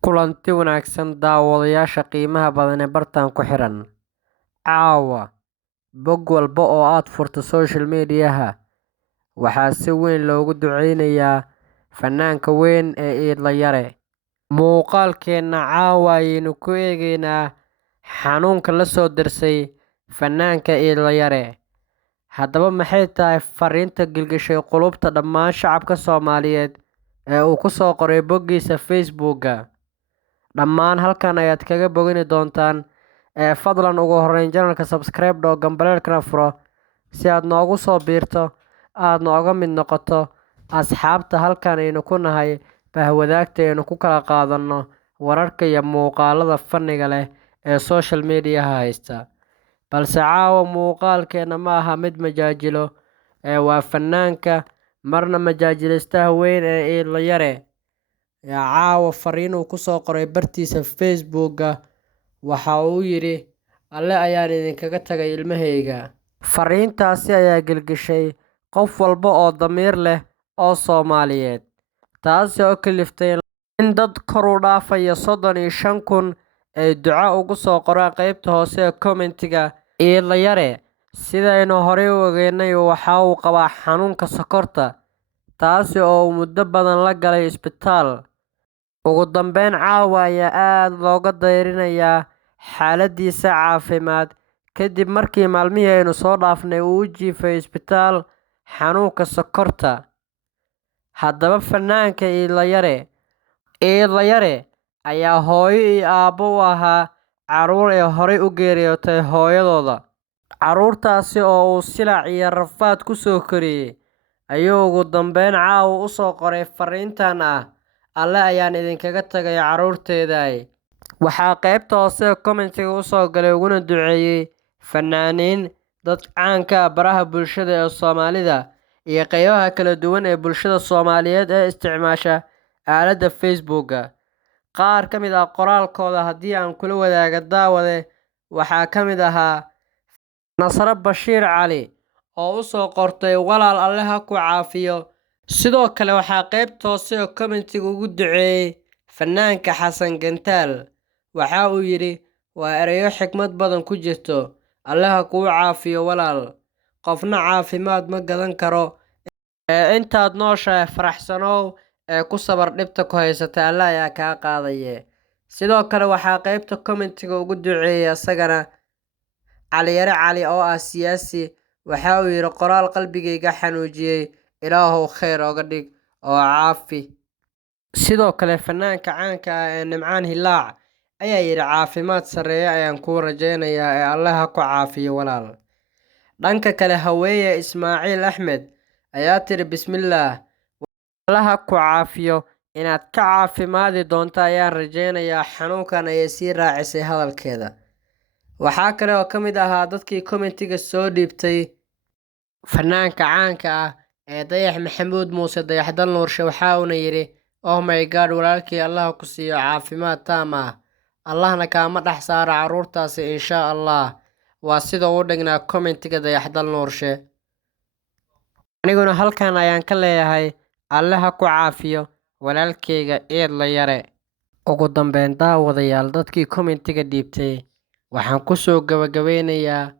Kulanti wanaagsan daawadayaasha qiimaha badan ee bartaan ku xiran. Caawa, bog walba oo aad furto social media-ha waxaa si weyn loogu duceynayaa fanaanka weyn ee Idla Yare. Muuqaalkeenna caawa ayaynu ku eegaynaa xanuunka la soo darsay fanaanka Idla Yare. Haddaba maxay tahay fariinta gilgishay qulubta dhammaan shacabka Soomaaliyeed ee uu ku soo qoray boggiisa Facebook-ga? Dhammaan halkan ayaad kaga bogani doontaan. Fadlan ugu horreyn channelka subscribe oo gambaleelkana furo si aad noogu soo biirto aad nooga mid noqoto asxaabta halkan aynu ku nahay bahwadaagta aynu ku kala qaadanno wararka iyo muuqaalada fanniga leh ee social media-ha haysta. Balse caawa muuqaalkeena ma aha mid majaajilo, waa fanaanka marna majaajilistaha weyn ee Idla Yare. Caawa fariin uu ku soo qoray bartiisa Facebook-ga waxa uu yidhi: Alle ayaan idinkaga tagay ilmahayga. Fariintaasi ayaa gilgishay qof walba oo damiir leh oo Soomaaliyeed, taasi oo kaliftay in dad kor u dhaafaya 35,000 ay duco ugu soo qoraan qaybta hoose ee comment-ga. Idla Yare, sidaynu horey u ogeynay, waxa uu qabaa xanuunka sonkorta, taasi oo uu muddo badan la galay isbitaal. Ugu dambeyn, caawa ayaa aad looga dayrinayaa xaaladdiisa caafimaad kadib markii maalmihii aynu soo dhaafnay uu u jiifay isbitaal xanuunka sonkorta. Haddaba fanaanka Idla Yare ayaa hooyo iyo aabbo u ahaa carruur ay horay u geeriyootay hooyadooda. Carruurtaasi oo uu silac iyo rafaad ku soo koriyay ayuu ugu dambeyn caawa u soo qoray fariintan ah: Alle ayaan idinkaga tagay carruurtayda. Waxaa qaybta hoose ee comment-ga u soo galay uguna duceeyay fanaaniin, dad caan ka ah baraha bulshada ee Soomaalida, iyo qaybaha kala duwan ee bulshada Soomaaliyeed ee isticmaasha aaladda Facebook-ga. Qaar ka mid ah qoraalkooda haddii aan kula wadaago daawade, waxaa ka mid ahaa Nasra Bashiir Cali oo u soo qortay: Walaal, Alle ha ku caafiyo. Sidoo kale waxaa qaybta hoose ee comment-ga ugu duceeyay fanaanka Xasan Gantaal. Waxa uu yidhi: Waa erayo xikmad badan ku jirto. Alle ha kuu caafiyo walaal. Qofna caafimaad ma gadan karo. Intaad nooshahay faraxsanow, ku sabar dhibta ku haysata, Alle ayaa kaa qaadaya. Sidoo kale waxaa qaybta comment-ga ugu duceeyay asagana Cali Yare Cali oo ah siyaasi. Waxa uu yidhi: Qoraal qalbigayga xanuujiyay, Ilaahow khayr oga dhig oo caafi. Sidoo kale fanaanka caanka ah ee Nimcaan Hilaac ayaa yidhi: Caafimaad sarreeya ayaan kuu rajaynayaa, Alle ha ku caafiyo walaal. Dhanka kale, Haweeye Ismaaciil Axmed ayaa tiri: Bismillaah, Alle ha ku caafiyo, inaad ka caafimaadi doonto ayaan rajaynayaa. Xanuunkan ayay sii raacisay hadalkeeda. Waxaa kale oo ka mid ahaa dadkii comment-ga soo dhiibtay fanaanka caanka ah ee Dayax Maxamuud Muuse Dayax Dal Nuurshe. Waxa uuna yidhi: Oh my God, walaalkii, Allah ku siiyo caafimaad taam ah, Allahna kaama dhex saaro carruurtaasi insha Allah. Waa sida uu dhignaa comment-ga Dayax Dal Nuurshe. Aniguna halkan ayaan ka leeyahay: Alle ha ku caafiyo walaalkayga Idla Yare. Ugu dambeyn daawadayaal, dadkii comment-ga dhiibtay waxaan ku soo gabagabeynayaa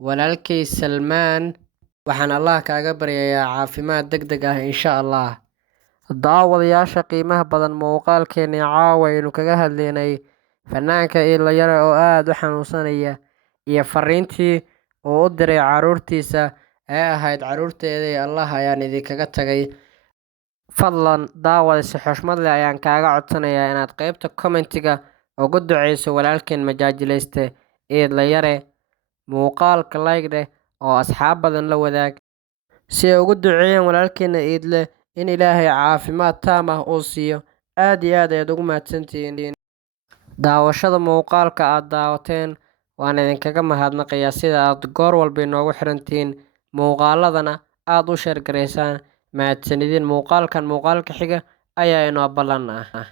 walaalkay Salmaan. Waxaan Allah kaaga baryayaa caafimaad degdeg ah insha Allah. Daawadayaasha qiimaha badan, muuqaalkeena caawa aynu kaga hadlaynay fanaanka Idla Yare oo aad u xanuunsanaya iyo fariintii uu u diray carruurtiisa ee ahayd: Carruurteedii, Allah ayaan idinkaga tagay. Fadlan daawade, si xushmad leh ayaan kaaga codsanayaa inaad qaybta comment-ga ugu duceyso walaalkeen majaajilayste Idla Yare. Muuqaalka like dheh oo asxaab badan la wadaag si ay ugu duceeyaan walaalkeena Idle in Ilaahay caafimaad taam ah uu siiyo. Aad iyo aad ayaad ugu mahadsantihiin daawashada muuqaalka aad daawateen. Waan idinkaga mahadnaqayaa sida aad goor walba inoogu xirantihiin, muuqaaladana aad u sheer garaysaan. Mahadsanidin. Muuqaalkan muuqaalka xiga ayaa inoo ballan ah.